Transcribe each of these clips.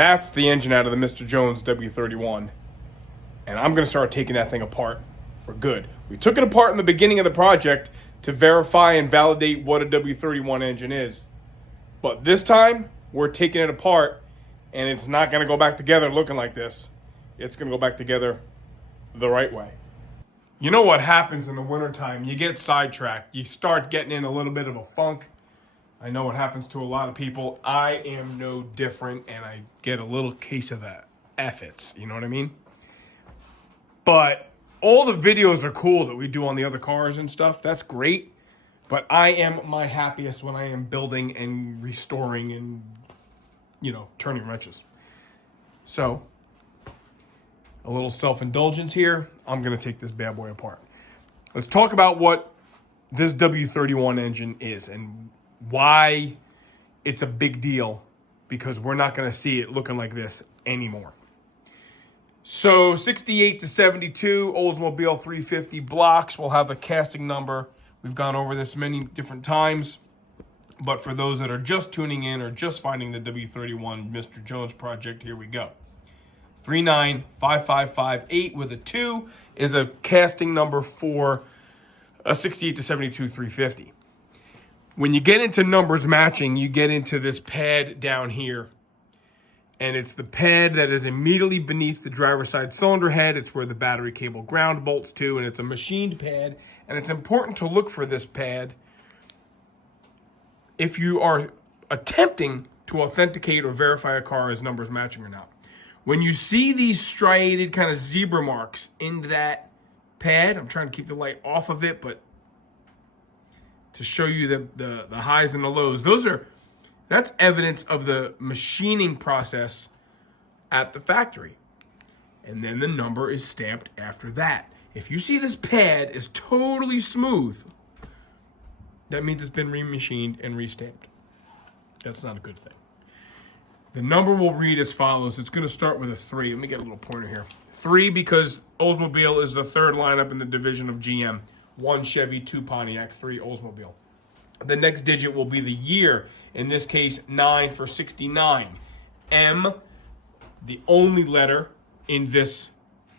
That's the engine out of the Mr. Jones W-31. And I'm going to start taking that thing apart for good. We took it apart in the beginning of the project to verify and validate what a W-31 engine is. But this time, we're taking it apart, and it's not going to go back together looking like this. It's going to go back together the right way. You know what happens in the wintertime? You get sidetracked. You start getting in a little bit of a funk. I know what happens to a lot of people. I am no different, and I get a little case of that F-its, you know what I mean? But all the videos are cool that we do on the other cars and stuff. That's great. But I am my happiest when I am building and restoring and, you know, turning wrenches. So, a little self-indulgence here. I'm going to take this bad boy apart. Let's talk about what this W-31 engine is and why it's a big deal, because we're not going to see it looking like this anymore. So 68 to 72 Oldsmobile 350 blocks will have a casting number. We've gone over this many different times, but for those that are just tuning in or just finding the W-31 Mr. Jones project, here we go. 395558 with a 2 is a casting number for a 68 to 72 350. When you get into numbers matching, you get into this pad down here. And it's the pad that is immediately beneath the driver's side cylinder head. It's where the battery cable ground bolts to, and it's a machined pad. And it's important to look for this pad if you are attempting to authenticate or verify a car as numbers matching or not. When you see these striated kind of zebra marks in that pad, I'm trying to keep the light off of it, but to show you the highs and the lows, that's evidence of the machining process at the factory. And then the number is stamped after that. If you see this pad is totally smooth, that means it's been remachined and restamped. That's not a good thing. The number will read as follows. It's going to start with a 3. Let me get a little pointer here. 3 because Oldsmobile is the third lineup in the division of GM. 1 Chevy, 2 Pontiac, 3 Oldsmobile. The next digit will be the year. In this case, 9 for 69. M, the only letter in this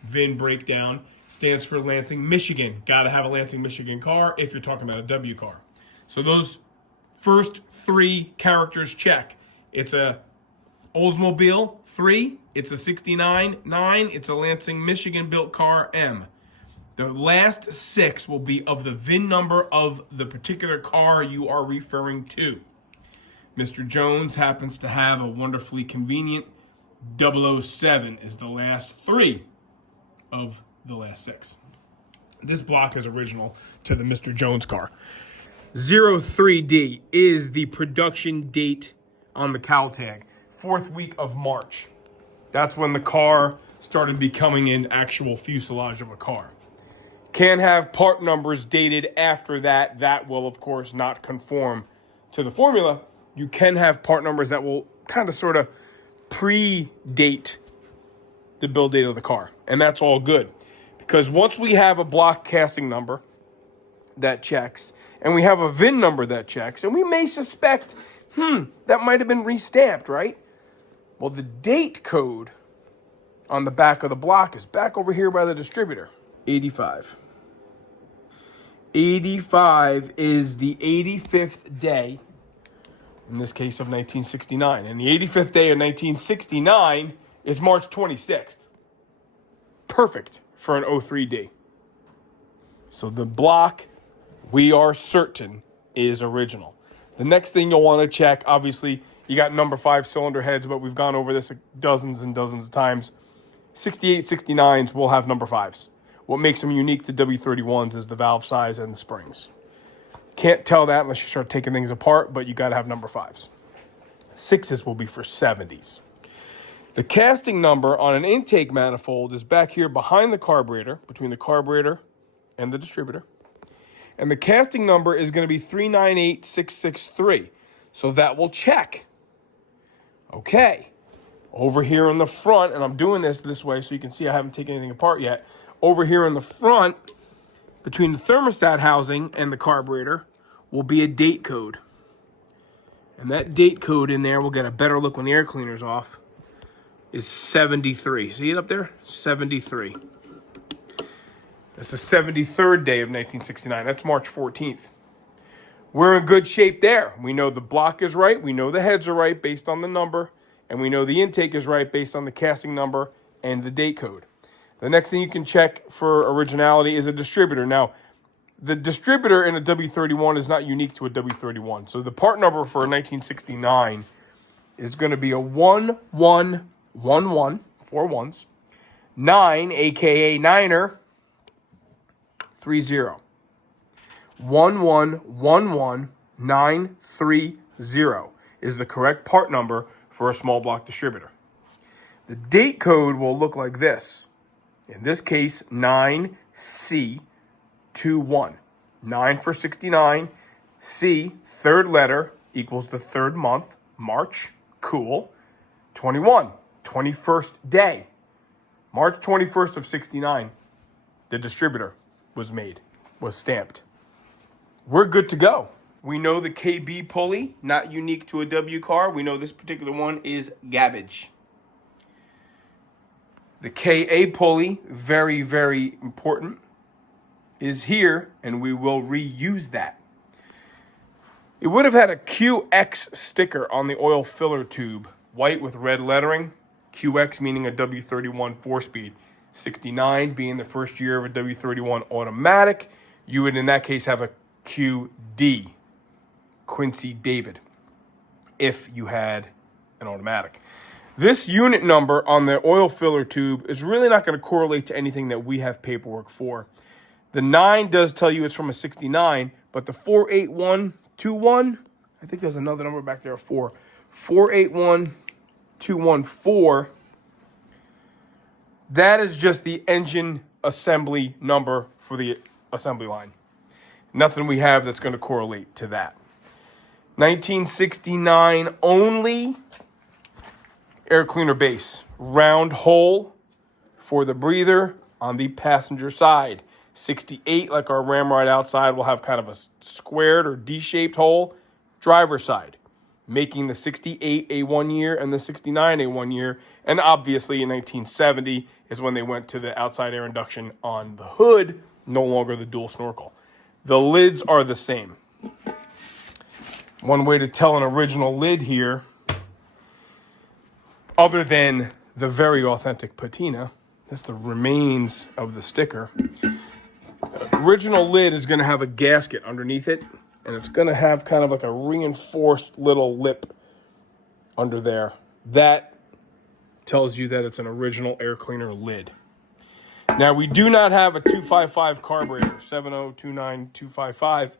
VIN breakdown, stands for Lansing, Michigan. Got to have a Lansing, Michigan car if you're talking about a W car. So those first 3 characters check. It's a Oldsmobile 3. It's a 69 9. It's a Lansing, Michigan built car M. The last 6 will be of the VIN number of the particular car you are referring to. Mr. Jones happens to have a wonderfully convenient 007 is the last 3 of the last 6. This block is original to the Mr. Jones car. 03D is the production date on the cowl tag. 4th week of March. That's when the car started becoming an actual fuselage of a car. Can have part numbers dated after that. That will, of course, not conform to the formula. You can have part numbers that will kind of sort of predate the build date of the car. And that's all good. Because once we have a block casting number that checks, and we have a VIN number that checks, and we may suspect, that might have been restamped, right? Well, the date code on the back of the block is back over here by the distributor. 85. 85 is the 85th day, in this case of 1969. And the 85th day of 1969 is March 26th. Perfect for an 03D. So the block, we are certain, is original. The next thing you'll want to check, obviously, you got number 5 cylinder heads, but we've gone over this dozens and dozens of times. 68, 69s will have number 5s. What makes them unique to W31s is the valve size and the springs. Can't tell that unless you start taking things apart, but you got to have number 5s. 6s will be for 70s. The casting number on an intake manifold is back here behind the carburetor, between the carburetor and the distributor. And the casting number is going to be 398663. So that will check. Okay. Over here in the front, and I'm doing this way so you can see I haven't taken anything apart yet. Over here in the front, between the thermostat housing and the carburetor, will be a date code. And that date code in there will get a better look when the air cleaner's off. is 73. See it up there? 73. That's the 73rd day of 1969. That's March 14th. We're in good shape there. We know the block is right. We know the heads are right based on the number. And we know the intake is right based on the casting number and the date code. The next thing you can check for originality is a distributor. Now, the distributor in a W-31 is not unique to a W-31. So the part number for 1969 is going to be a 1111, 4 ones, 9, aka Niner, 30. 1111930 is the correct part number for a small block distributor. The date code will look like this. In this case, 9C21. 9 for 69. C, third letter, equals the third month, March. Cool. 21, 21st day. March 21st of 69, the distributor was stamped. We're good to go. We know the KB pulley, not unique to a W car. We know this particular one is garbage. The KA pulley, very, very important, is here, and we will reuse that. It would have had a QX sticker on the oil filler tube, white with red lettering. QX meaning a W-31 4-speed. 69 being the first year of a W-31 automatic. You would, in that case, have a QD, Quincy David, if you had an automatic. This unit number on the oil filler tube is really not going to correlate to anything that we have paperwork for. The 9 does tell you it's from a 69, but the 48121, I think there's another number back there, 4. 481214, that is just the engine assembly number for the assembly line. Nothing we have that's going to correlate to that. 1969 only air cleaner base. Round hole for the breather on the passenger side. 68, like our Ramride outside, will have kind of a squared or D-shaped hole. Driver's side, making the 68 a 1 year and the 69 a 1 year. And obviously in 1970 is when they went to the outside air induction on the hood, no longer the dual snorkel. The lids are the same. One way to tell an original lid here, other than the very authentic patina, that's the remains of the sticker. Original lid is going to have a gasket underneath it, and it's going to have kind of like a reinforced little lip under there. That tells you that it's an original air cleaner lid. Now, we do not have a 255 carburetor, 7029255.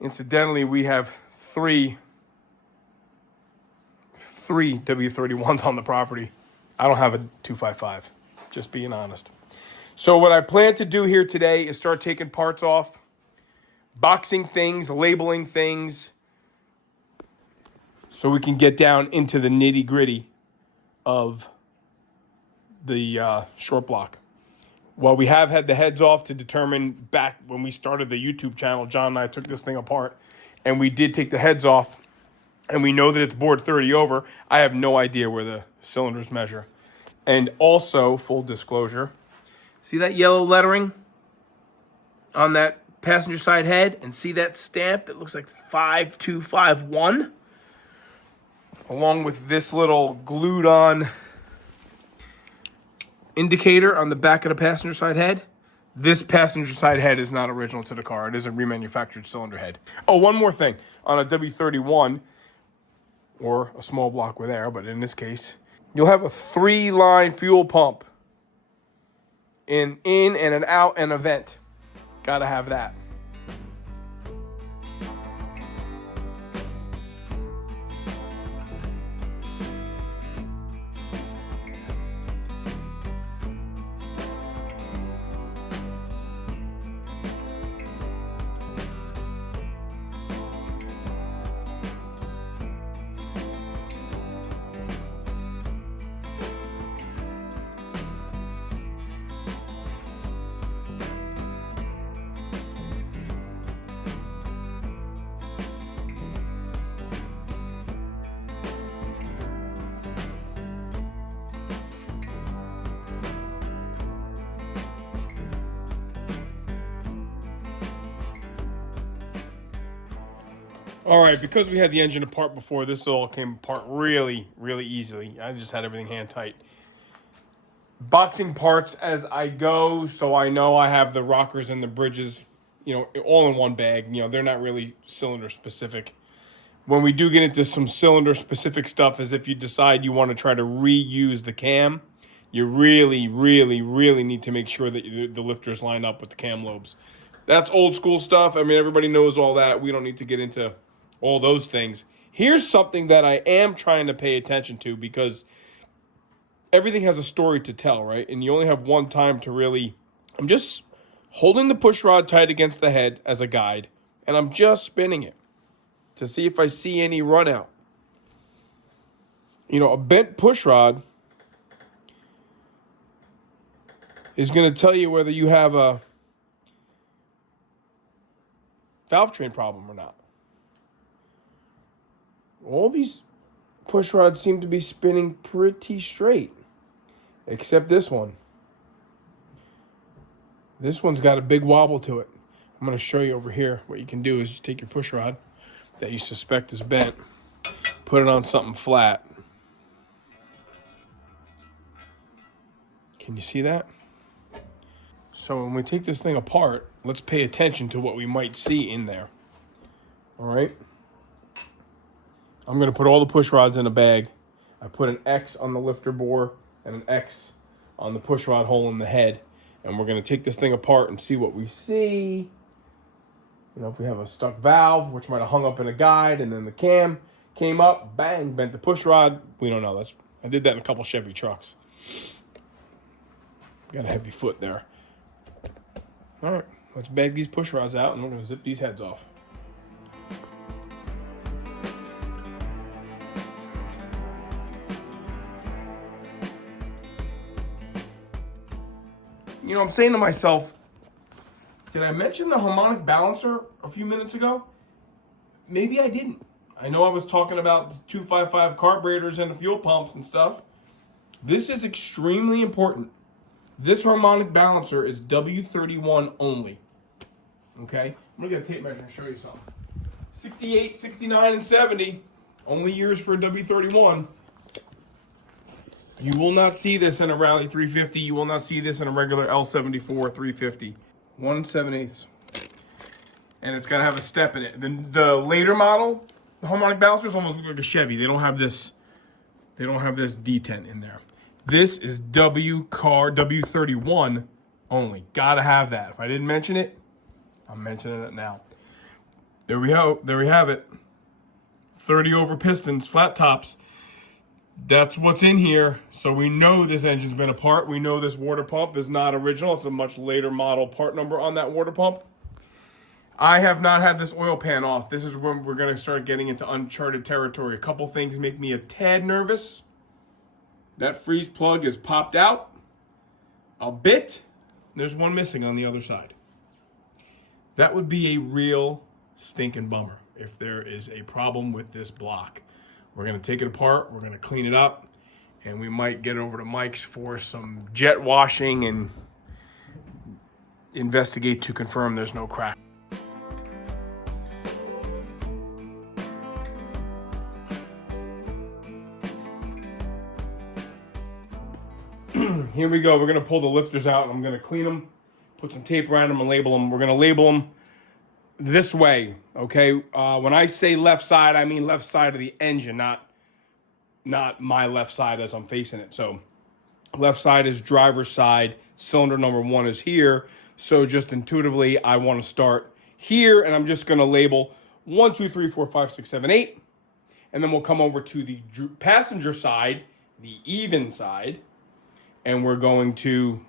Incidentally, we have three W-31s on the property. I don't have a 255, just being honest. So what I plan to do here today is start taking parts off, boxing things, labeling things, so we can get down into the nitty-gritty of the short block. While we have had the heads off to determine back when we started the YouTube channel, John and I took this thing apart, and we did take the heads off, and we know that it's bored 30 over. I have no idea where the cylinders measure. And also, full disclosure, see that yellow lettering on that passenger side head? And see that stamp that looks like 5251? Along with this little glued on indicator on the back of the passenger side head. This passenger side head is not original to the car. It is a remanufactured cylinder head. Oh, one more thing. On a W-31, or a small block with air, but in this case, you'll have a 3-line fuel pump. In and an out and a vent. Gotta have that. All right, because we had the engine apart before, this all came apart really, really easily. I just had everything hand tight. Boxing parts as I go, so I know I have the rockers and the bridges, all in one bag. They're not really cylinder specific. When we do get into some cylinder specific stuff, as if you decide you want to try to reuse the cam, you really, really, really need to make sure that the lifters line up with the cam lobes. That's old school stuff. I mean, everybody knows all that. We don't need to get into all those things. Here's something that I am trying to pay attention to, because everything has a story to tell, right? And you only have one time to really... I'm just holding the push rod tight against the head as a guide, and I'm just spinning it to see if I see any run out. A bent push rod is going to tell you whether you have a valve train problem or not. All these push rods seem to be spinning pretty straight, except this one. This one's got a big wobble to it. I'm going to show you over here. What you can do is just take your push rod that you suspect is bent, put it on something flat. Can you see that? So when we take this thing apart, let's pay attention to what we might see in there. All right? I'm going to put all the push rods in a bag. I put an X on the lifter bore and an X on the push rod hole in the head. And we're going to take this thing apart and see what we see. If we have a stuck valve, which might have hung up in a guide, and then the cam came up, bang, bent the push rod. We don't know. I did that in a couple Chevy trucks. Got a heavy foot there. All right, let's bag these push rods out, and we're going to zip these heads off. I'm saying to myself, did I mention the harmonic balancer a few minutes ago? Maybe I didn't. I know I was talking about the 255 carburetors and the fuel pumps and stuff. This is extremely important. This harmonic balancer is W-31 only. Okay? I'm going to get a tape measure and show you something. 68, 69, and 70. Only years for a W-31. You will not see this in a Rally 350. You will not see this in a regular L74 350. 1 7/8. And it's got to have a step in it. The later model, the harmonic balancers almost look like a Chevy. They don't have this detent in there. This is W-31 only. Gotta have that. If I didn't mention it, I'm mentioning it now. There we go. There we have it. 30 over pistons, flat tops. That's what's in here. So we know this engine's been apart. We know this water pump is not original. It's a much later model part number on that water pump. I have not had this oil pan off. This is when we're going to start getting into uncharted territory. A couple things make me a tad nervous. That freeze plug is popped out a bit. There's one missing on the other side. That would be a real stinking bummer if there is a problem with this block. We're going to take it apart. We're going to clean it up. And we might get over to Mike's for some jet washing and investigate to confirm there's no crack. Here we go. We're going to pull the lifters out, and I'm going to clean them, put some tape around them, and label them. We're going to label them this way, okay? When I say left side, I mean left side of the engine, not my left side as I'm facing it. So left side is driver's side. Cylinder number 1 is here. So just intuitively, I want to start here, and I'm just going to label 1, 2, 3, 4, 5, 6, 7, 8. And then we'll come over to the passenger side, the even side, and we're going to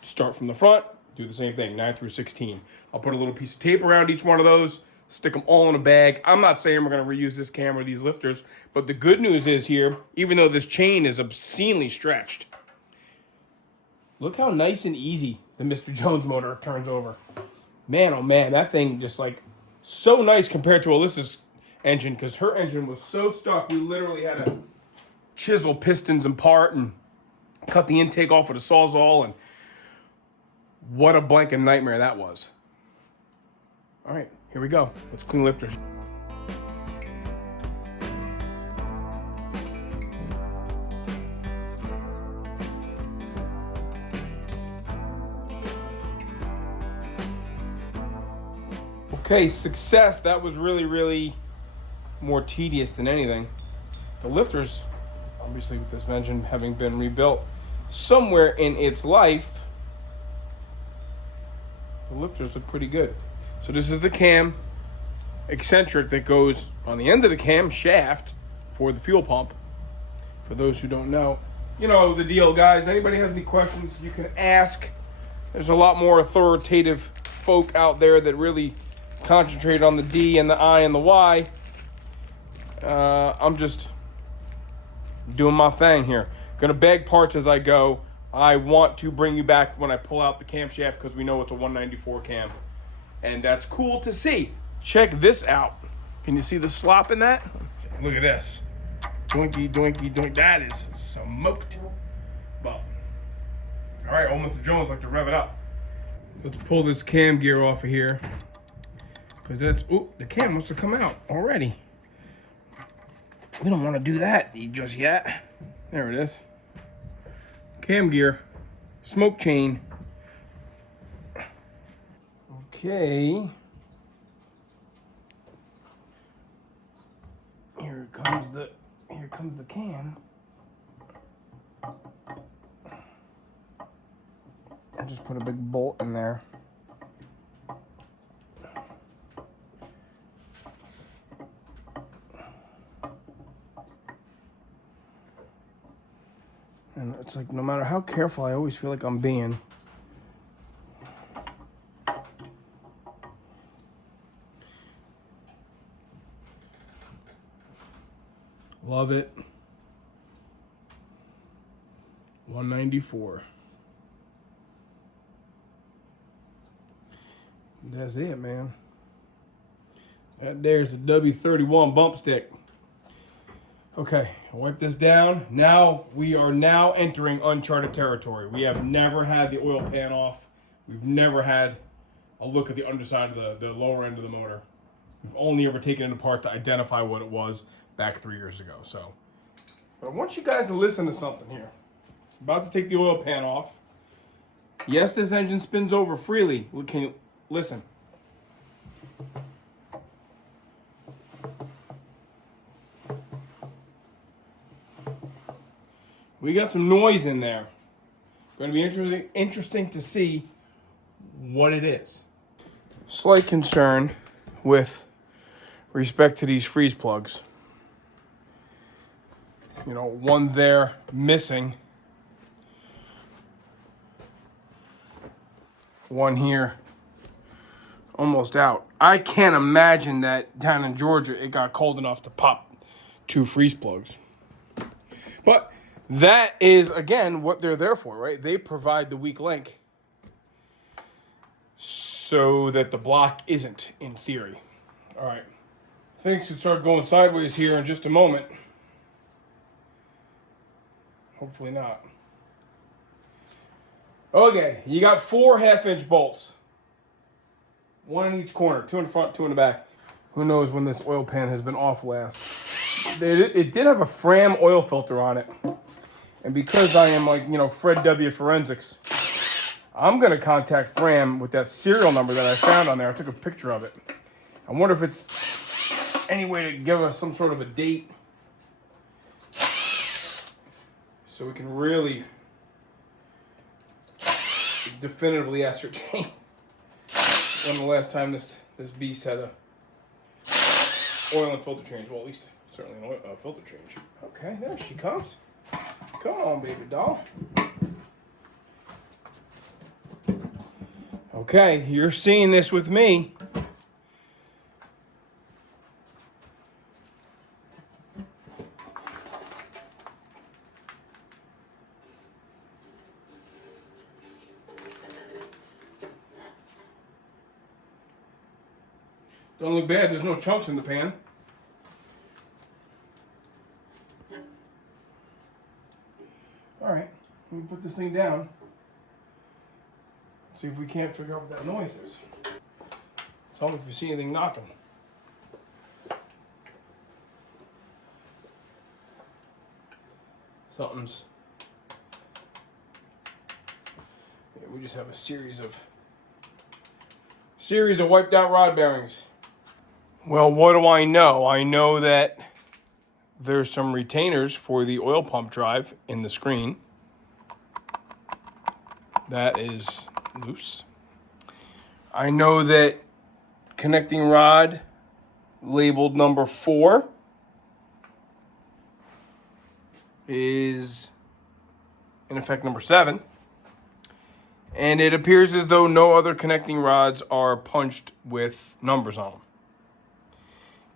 start from the front, do the same thing, 9 through 16. I'll put a little piece of tape around each one of those, stick them all in a bag. I'm not saying we're going to reuse this cam or these lifters, but the good news is here, even though this chain is obscenely stretched, look how nice and easy the Mr. Jones motor turns over. Man, oh man, that thing just like so nice compared to Alyssa's engine, because her engine was so stuck, we literally had to chisel pistons apart and cut the intake off with a Sawzall, and what a blanket nightmare that was. All right, here we go. Let's clean lifters. Okay, success. That was really, really more tedious than anything. The lifters, obviously with this engine having been rebuilt somewhere in its life, the lifters look pretty good. So this is the cam eccentric that goes on the end of the cam shaft for the fuel pump. For those who don't know, you know the deal, guys. Anybody has any questions, you can ask. There's a lot more authoritative folk out there that really concentrate on the D and the I and the Y. I'm just doing my thing here. Gonna bag parts as I go. I want to bring you back when I pull out the camshaft because we know it's a 194 cam. And that's cool to see. Check this out. Can you see the slop in that? Look at this. Doinky, doinky, doink. That is smoked. Well, all right, almost the Jones like to rev it up. Let's pull this cam gear off of here. Because that's, ooh, the cam wants to come out already. We don't want to do that just yet. There it is. Cam gear, smoke chain. Okay. Here comes the cam. I just put a big bolt in there. And it's like, no matter how careful, I always feel like I'm being. Love it. 194. That's it, man. That there's the W-31 bump stick. Okay, wipe this down. Now, we are now entering uncharted territory. We have never had the oil pan off. We've never had a look at the underside of the lower end of the motor. We've only ever taken it apart to identify what it was back 3 years ago. So, but I want you guys to listen to something here. About to take the oil pan off. Yes, this engine spins over freely. Can you listen? We got some noise in there. Going to be interesting to see what it is. Slight concern with respect to these freeze plugs. You know, one there missing. One here almost out. I can't imagine that down in Georgia it got cold enough to pop 2 freeze plugs. But that is, again, what they're there for, right? They provide the weak link so that the block isn't, in theory. All right. Things should start going sideways here in just a moment. Hopefully not. Okay, you got 4 half-inch bolts. 1 in each corner, 2 in the front, 2 in the back. Who knows when this oil pan has been off last. It did have a Fram oil filter on it. And because I am like, you know, Fred W. Forensics, I'm going to contact Fram with that serial number that I found on there. I took a picture of it. I wonder if it's any way to give us some sort of a date so we can really definitively ascertain when the last time this beast had a oil and filter change. Well, at least certainly an oil filter change. Okay, there she comes. Come on, baby doll. Okay, you're seeing this with me. Don't look bad, there's no chunks in the pan. Alright, let me put this thing down. See if we can't figure out what that noise is. Tell me if you see anything knocking. Something's... Yeah, we just have a series of wiped out rod bearings. Well, what do I know? I know that there's some retainers for the oil pump drive in the screen. That is loose. I know that connecting rod labeled number 4 is in effect number 7. And it appears as though no other connecting rods are punched with numbers on them.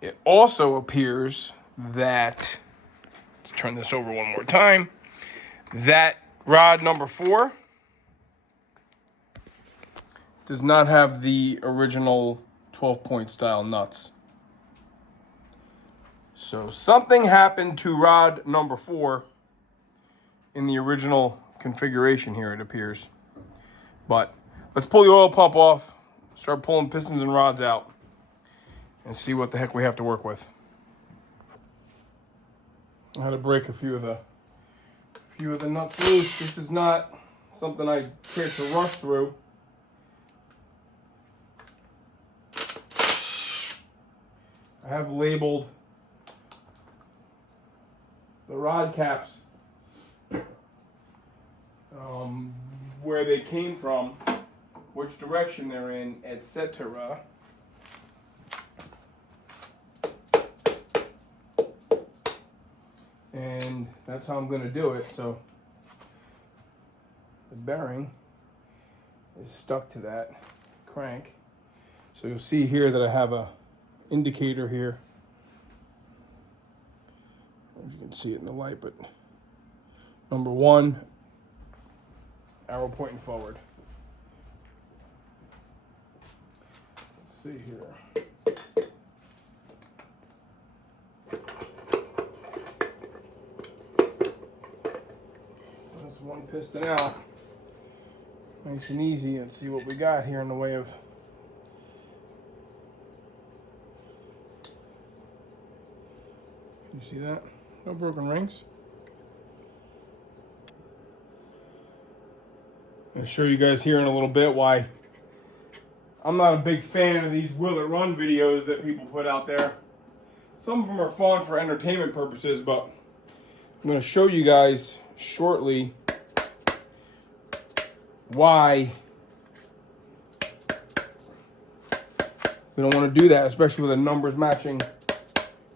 It also appears that, let's turn this over one more time, that rod number 4 does not have the original 12-point style nuts. So something happened to rod number 4 in the original configuration here, it appears. But let's pull the oil pump off, start pulling pistons and rods out, and see what the heck we have to work with. I had to break a few of the nuts loose. This is not something I care to rush through. I have labeled the rod caps where they came from, which direction they're in, etc. And that's how I'm going to do it. So the bearing is stuck to that crank. So you'll see here that I have a indicator here. As you can see it in the light, but number 1, arrow pointing forward. Let's see here. That's one piston out. Nice and easy. Let's see what we got here in the way of you see that? No broken rings. I'll show you guys here in a little bit why I'm not a big fan of these will it run videos that people put out there. Some of them are fun for entertainment purposes, but I'm going to show you guys shortly why we don't want to do that, especially with a numbers matching,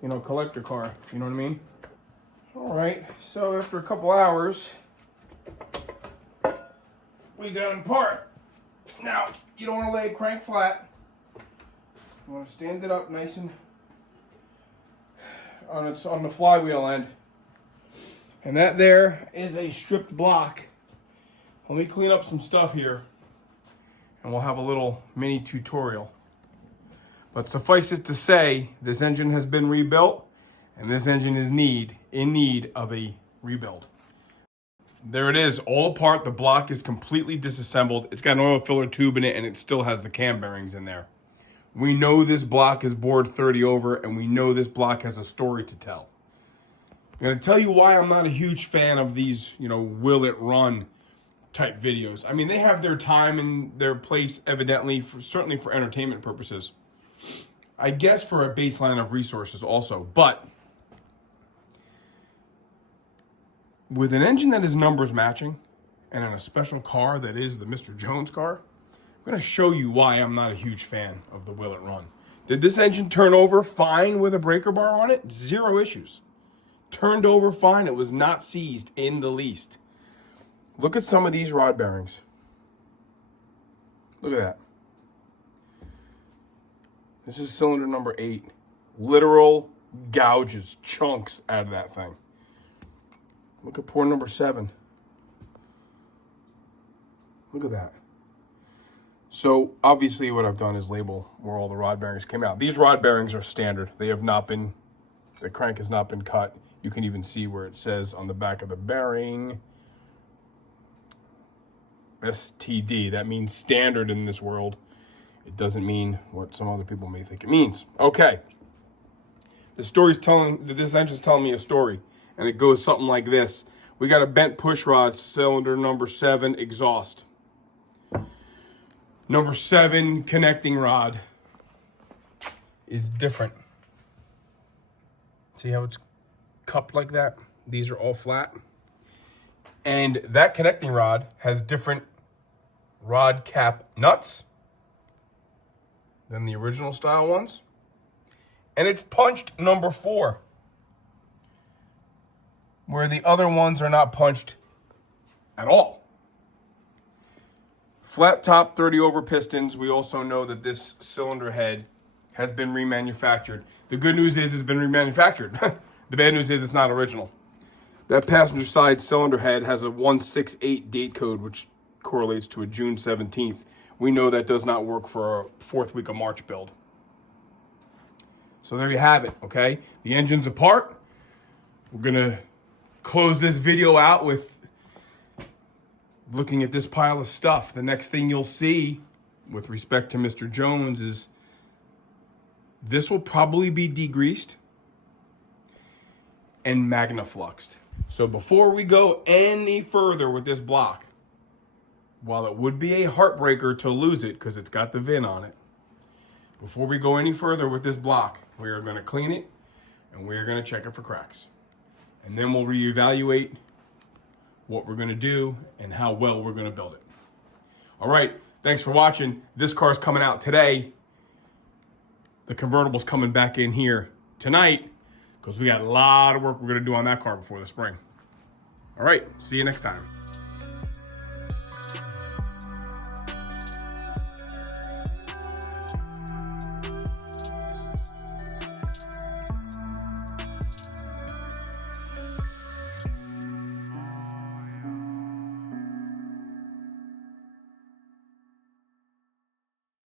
you know, collector car. You know what I mean? All right, so after a couple hours, we got in part. Now, you don't want to lay it crank flat. You want to stand it up nice and on the flywheel end. And that there is a stripped block. Let me clean up some stuff here, and we'll have a little mini tutorial. But suffice it to say, this engine has been rebuilt, and this engine is in need of a rebuild. There it is, all apart. The block is completely disassembled. It's got an oil filler tube in it, and it still has the cam bearings in there. We know this block is bored 30 over, and we know this block has a story to tell. I'm going to tell you why I'm not a huge fan of these, you know, will it run type videos. I mean, they have their time and their place, evidently, certainly for entertainment purposes. I guess for a baseline of resources also, but with an engine that is numbers matching and in a special car that is the Mr. Jones car, I'm going to show you why I'm not a huge fan of the will it run. Did this engine turn over fine with a breaker bar on it? 0 issues. Turned over fine. It was not seized in the least. Look at some of these rod bearings. Look at that. This is cylinder number 8. Literal gouges, chunks out of that thing. Look at port number 7. Look at that. So obviously what I've done is label where all the rod bearings came out. These rod bearings are standard. They have not been, the crank has not been cut. You can even see where it says on the back of the bearing, STD. That means standard in this world. It doesn't mean what some other people may think it means. Okay. This engine's telling me a story, and it goes something like this. We got a bent push rod, cylinder number 7 exhaust. Number 7 connecting rod. is different. See how it's cupped like that? These are all flat. And that connecting rod has different rod cap nuts than the original style ones. And it's punched number 4, where the other ones are not punched at all. Flat top 30 over pistons. We also know that this cylinder head has been remanufactured. The good news is it's been remanufactured. The bad news is it's not original. That passenger side cylinder head has a 168 date code, which correlates to a June 17th. We know that does not work for a 4th week of March build. So there you have it, okay? The engine's apart. We're gonna close this video out with looking at this pile of stuff. The next thing you'll see with respect to Mr. Jones is this will probably be degreased and magnafluxed. So before we go any further with this block, while it would be a heartbreaker to lose it because it's got the VIN on it, before we go any further with this block, we are going to clean it and we are going to check it for cracks. And then we'll reevaluate what we're going to do and how well we're going to build it. All right, thanks for watching. This car's coming out today. The convertible's coming back in here tonight because we got a lot of work we're going to do on that car before the spring. All right, see you next time.